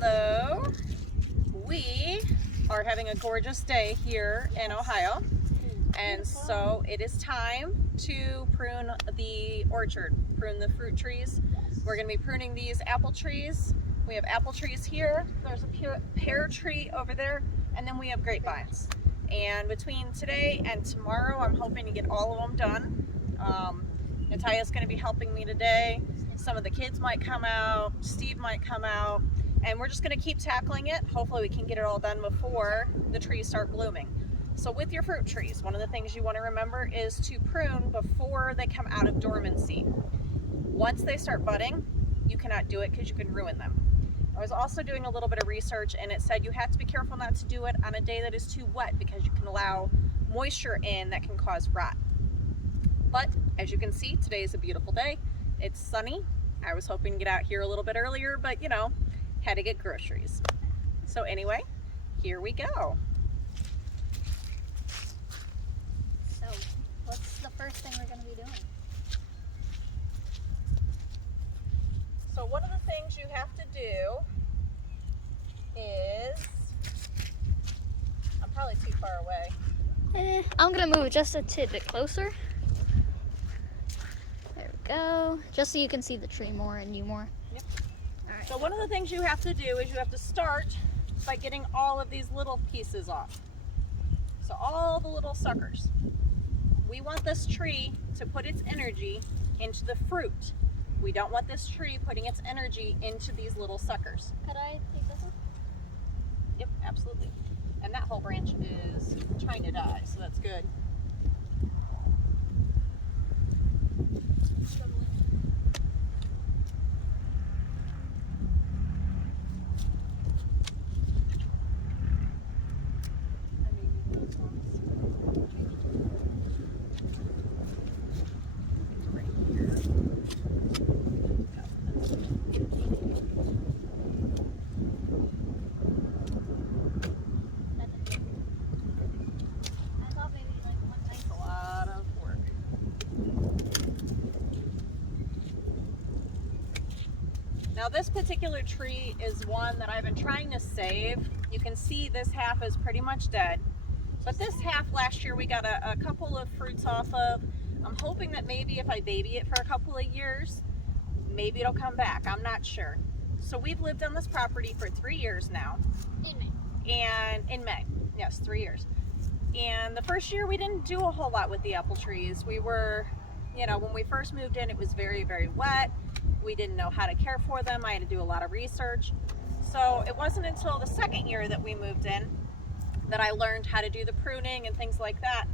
Hello. We are having a gorgeous day here in Ohio, and so it is time to prune the orchard, prune the fruit trees. We're going to be pruning these apple trees. We have apple trees here, there's a pear tree over there, and then we have grapevines. And between today and tomorrow, I'm hoping to get all of them done. Nataya's going to be helping me today. Some of the kids might come out, Steve might come out, and we're just going to keep tackling it. Hopefully we can get it all done before the trees start blooming. So with your fruit trees, one of the things you want to remember is to prune before they come out of dormancy. Once they start budding, you cannot do it because you can ruin them. I was also doing a little bit of research, and it said you have to be careful not to do it on a day that is too wet because you can allow moisture in that can cause rot. But as you can see, today is a beautiful day. It's sunny. I was hoping to get out here a little bit earlier, but you know, had to get groceries. So anyway, here we go. So, what's the first thing we're going to be doing? So one of the things you have to do is, I'm probably too far away. I'm going to move just a tidbit closer. There we go. Just so you can see the tree more and you more. Yep. All right. So one of the things you have to do is you have to start by getting all of these little pieces off. So all the little suckers. We want this tree to put its energy into the fruit. We don't want this tree putting its energy into these little suckers. Could I take this one? Yep, absolutely. And that whole branch is trying to die, so that's good. Now this particular tree is one that I've been trying to save. You can see this half is pretty much dead. But this half last year we got a couple of fruits off of. I'm hoping that maybe if I baby it for a couple of years, maybe it'll come back. I'm not sure. So we've lived on this property for 3 years now. In May. And in May, yes, 3 years. And the first year we didn't do a whole lot with the apple trees. We were, you know, when we first moved in, it was very, very wet. We didn't know how to care for them. I had to do a lot of research. So it wasn't until the second year that we moved in that I learned how to do the pruning and things like that.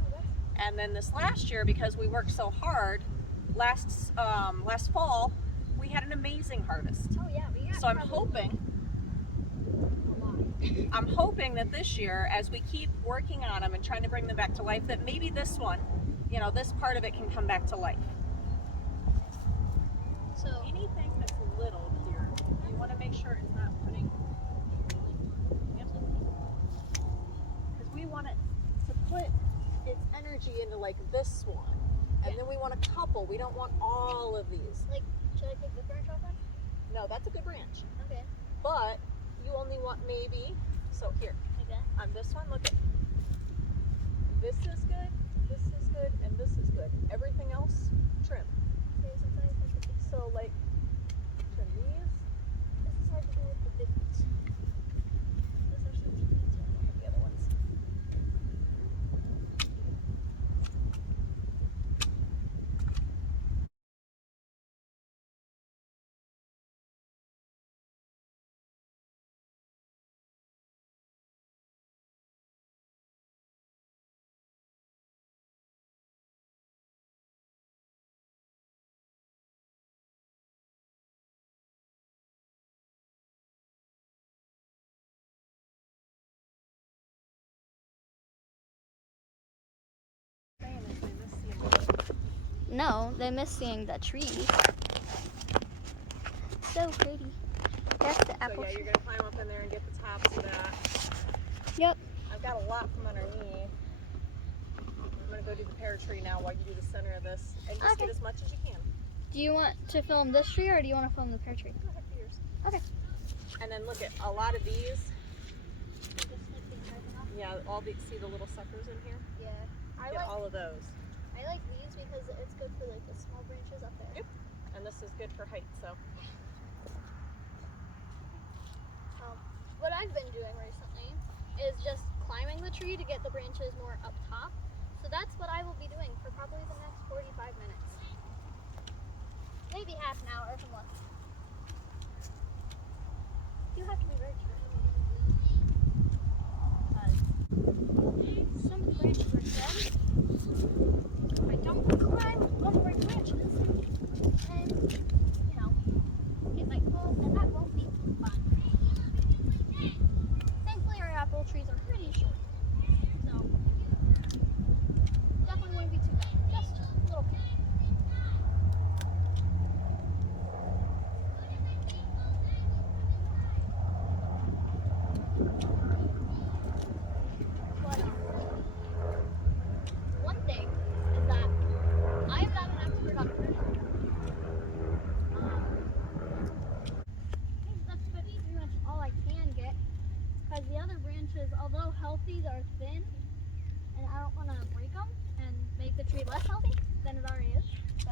And then this last year, because we worked so hard, last fall, we had an amazing harvest. Oh yeah, we got So I'm hoping that this year, as we keep working on them and trying to bring them back to life, that maybe this one, you know, this part of it can come back to life. So Anything that's little here, you want to make sure it's not putting, because we want it to put its energy into like this one, and then we want a couple. We don't want all of these. like, should I take the branch off then? No, that's a good branch, Okay. but you only want maybe, so here, Okay. on this one, look at, this is good, and this is good. Everything else, trim. So like, trim these. This is hard to do with the big ones. Those are some trees. Look at the other ones. No, they miss seeing the trees. So pretty. That's the apple So yeah, tree. you're gonna climb up in there and get the tops of that. Yep. I've got a lot from underneath. I'm gonna go do the pear tree now while you do the center of this, and just Okay. get as much as you can. Do you want to film this tree or do you want to film the pear tree? Go ahead for yours. Okay. And then look at a lot of these. Just like being hard enough. Yeah, all these, see the little suckers in here? Yeah. Get all of those. I like these because it's good for like the small branches up there. Yep. And this is good for height, so. What I've been doing recently is just climbing the tree to get the branches more up top. So that's what I will be doing for probably the next 45 minutes. Maybe half an hour if I'm lucky. You have to be very careful. Some of the branches are dead. If I don't climb one of my branches, then, you know, it might fall, and that won't be fun. Thankfully, our apple trees are pretty short, so definitely wouldn't be too bad. Just a little bit. But one thing is that I am not an expert on pruning. I think that's pretty much all I can get. Because the other branches, although healthy, are thin, and I don't want to break them and make the tree less healthy than it already is. So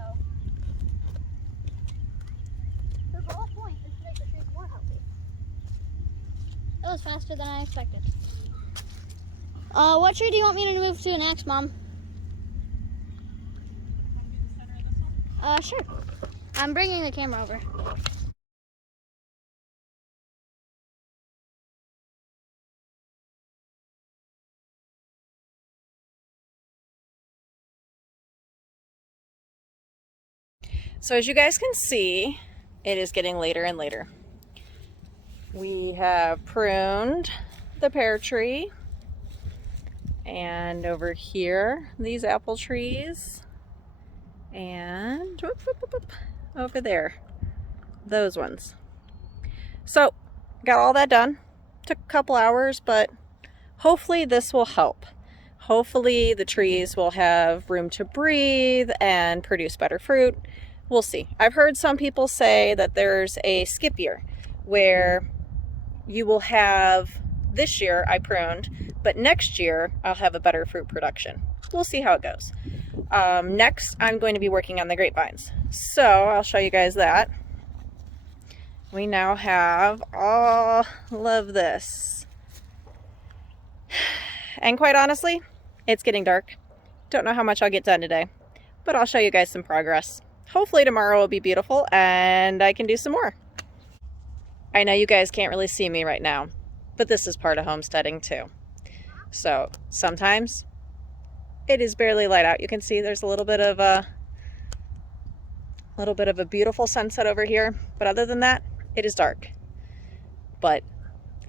the whole point is to make the trees more healthy. That was faster than I expected. What tree do you want me to move to next, Mom? Want to do the center of this one? Sure. I'm bringing the camera over. So as you guys can see, it is getting later and later. We have pruned the pear tree, and over here, these apple trees, and whoop, whoop, whoop, whoop, over there, those ones. So got all that done. Took a couple hours, but hopefully this will help. Hopefully the trees will have room to breathe and produce better fruit. We'll see. I've heard some people say that there's a skip year where you will have, this year I pruned, but next year I'll have a better fruit production. We'll see how it goes. Next, I'm going to be working on the grapevines. So I'll show you guys that. We now have all of this. And quite honestly, it's getting dark. Don't know how much I'll get done today, but I'll show you guys some progress. Hopefully tomorrow will be beautiful and I can do some more. I know you guys can't really see me right now, but this is part of homesteading too. So sometimes it is barely light out. You can see there's a little bit of a beautiful sunset over here, but other than that, it is dark. But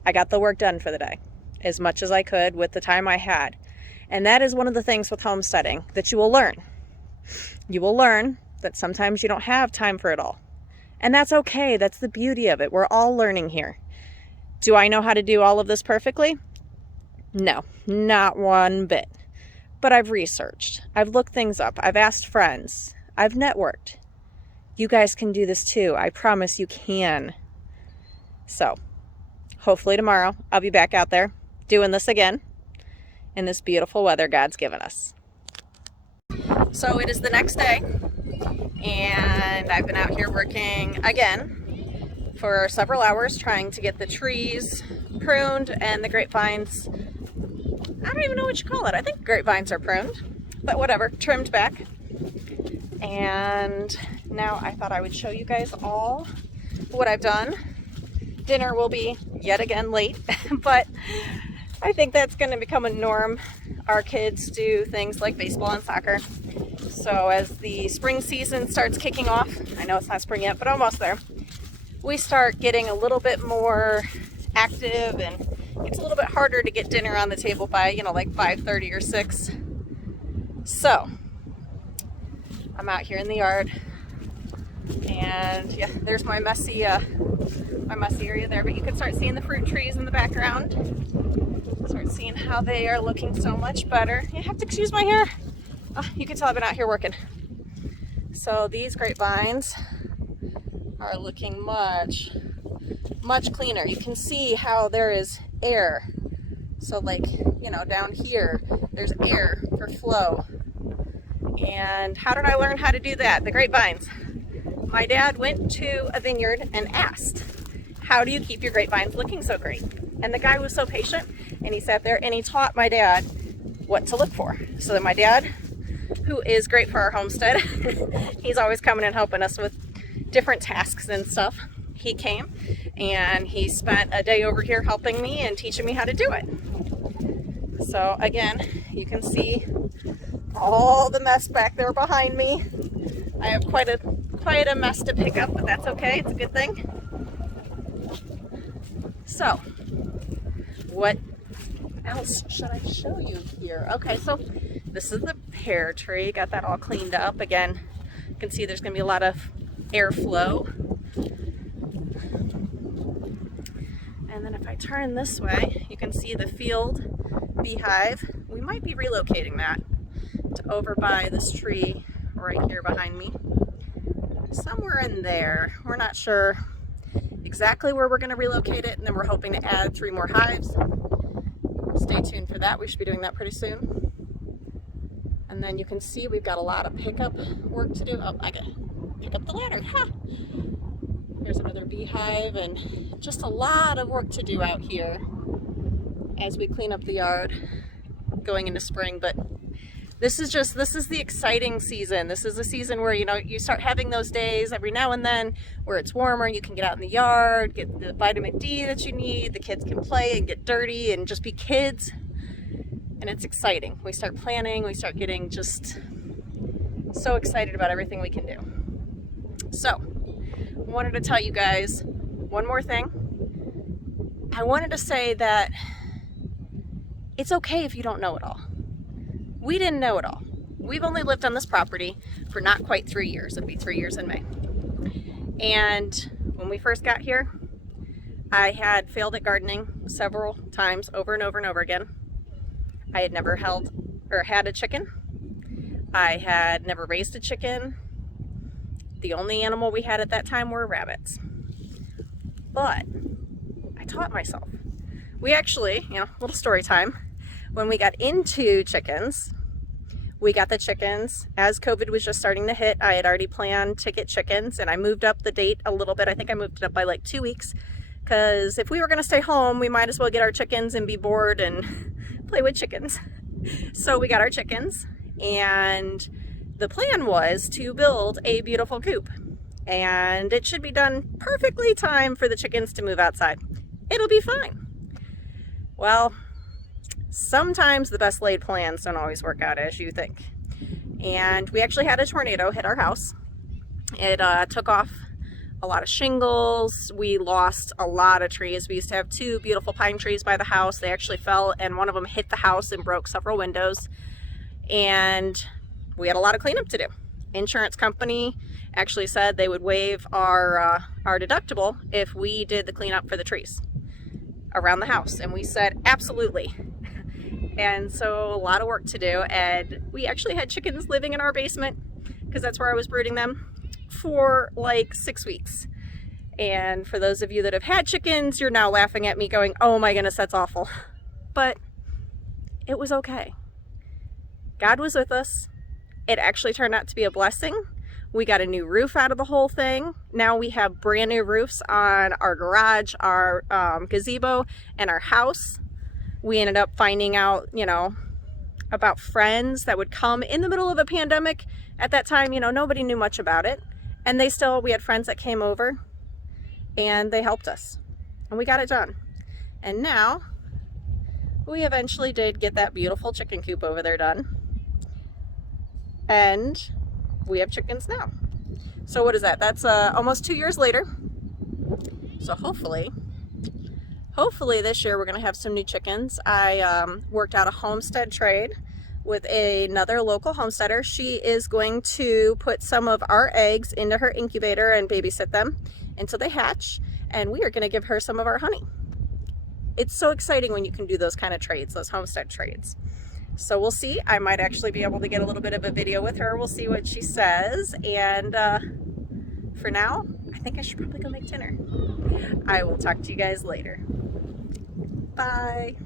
I got the work done for the day as much as I could with the time I had. And that is one of the things with homesteading that you will learn. You will learn that sometimes you don't have time for it all. And that's okay. That's the beauty of it. We're all learning here. Do I know how to do all of this perfectly? No, not one bit. But I've researched. I've looked things up. I've asked friends. I've networked. You guys can do this too. I promise you can. So, hopefully tomorrow I'll be back out there doing this again in this beautiful weather God's given us. So it is the next day, and I've been out here working again for several hours trying to get the trees pruned and the grapevines, I don't even know what you call it. I think grapevines are pruned, but whatever, trimmed back. And now I thought I would show you guys all what I've done. Dinner will be yet again late, but I think that's going to become a norm. Our kids do things like baseball and soccer. So as the spring season starts kicking off, I know it's not spring yet, but almost there, we start getting a little bit more active, and it's a little bit harder to get dinner on the table by, like 5:30 or 6. So I'm out here in the yard, and yeah, there's my messy area there, but you can start seeing the fruit trees in the background. Start seeing how they are looking so much better. You have to excuse my hair. Oh, you can tell I've been out here working. So these grapevines are looking much much cleaner. You can see how there is air. So like, you know, down here, there's air for flow. And how did I learn how to do that? The grapevines. My dad went to a vineyard and asked, how do you keep your grapevines looking so great? And the guy was so patient, and he sat there and he taught my dad what to look for. So that my dad, who is great for our homestead, he's always coming and helping us with different tasks and stuff. He came and he spent a day over here helping me and teaching me how to do it. So again, you can see all the mess back there behind me. I have quite a mess to pick up, but that's okay. It's a good thing. So, what else should I show you here? Okay, so this is the pear tree. Got that all cleaned up. Again, you can see there's going to be a lot of airflow. And then if I turn this way, you can see the field beehive. We might be relocating that to over by this tree right here behind me. Somewhere in there. We're not sure exactly where we're going to relocate it, and then we're hoping to add 3 more hives. Stay tuned for that. We should be doing that pretty soon. And then you can see we've got a lot of pickup work to do. Oh, I gotta pick up the ladder. Ha! There's another beehive, and just a lot of work to do out here as we clean up the yard going into spring. But this is the exciting season. This is a season where, you know, you start having those days every now and then where it's warmer and you can get out in the yard, get the vitamin D that you need, the kids can play and get dirty and just be kids. And it's exciting. We start planning, we start getting just so excited about everything we can do. So, I wanted to tell you guys one more thing. I wanted to say that it's okay if you don't know it all. We didn't know it all. We've only lived on this property for not quite 3 years. It'll be 3 years in May. And when we first got here, I had failed at gardening several times over and over and over again. I had never held or had a chicken. I had never raised a chicken. The only animal we had at that time were rabbits. But I taught myself. We actually, you know, little story time. When we got into chickens, we got the chickens as COVID was just starting to hit. I had already planned to get chickens, and I moved up the date a little bit. I think I moved it up by like 2 weeks, because if we were going to stay home, we might as well get our chickens and be bored and play with chickens. So we got our chickens, and the plan was to build a beautiful coop, and it should be done perfectly timed for the chickens to move outside. It'll be fine. Well, sometimes the best laid plans don't always work out as you think. And we actually had a tornado hit our house. It took off a lot of shingles. We lost a lot of trees. We used to have 2 beautiful pine trees by the house. They actually fell, and one of them hit the house and broke several windows. And we had a lot of cleanup to do. Insurance company actually said they would waive our deductible if we did the cleanup for the trees around the house. And we said, absolutely. And so a lot of work to do, and we actually had chickens living in our basement because that's where I was brooding them for like 6 weeks. And for those of you that have had chickens, you're now laughing at me going, oh my goodness, that's awful. But it was okay. God was with us. It actually turned out to be a blessing. We got a new roof out of the whole thing. Now we have brand new roofs on our garage, our gazebo, and our house. We ended up finding out, you know, about friends that would come in the middle of a pandemic. At that time, you know, nobody knew much about it. And we had friends that came over and they helped us. And we got it done. And now, we eventually did get that beautiful chicken coop over there done. And we have chickens now. So what is that? That's almost 2 years later. So hopefully this year we're going to have some new chickens. I worked out a homestead trade with another local homesteader. She is going to put some of our eggs into her incubator and babysit them until they hatch, and we are going to give her some of our honey. It's so exciting when you can do those kind of trades, those homestead trades. So we'll see. I might actually be able to get a little bit of a video with her. We'll see what she says. And for now, I think I should probably go make dinner. I will talk to you guys later. Bye.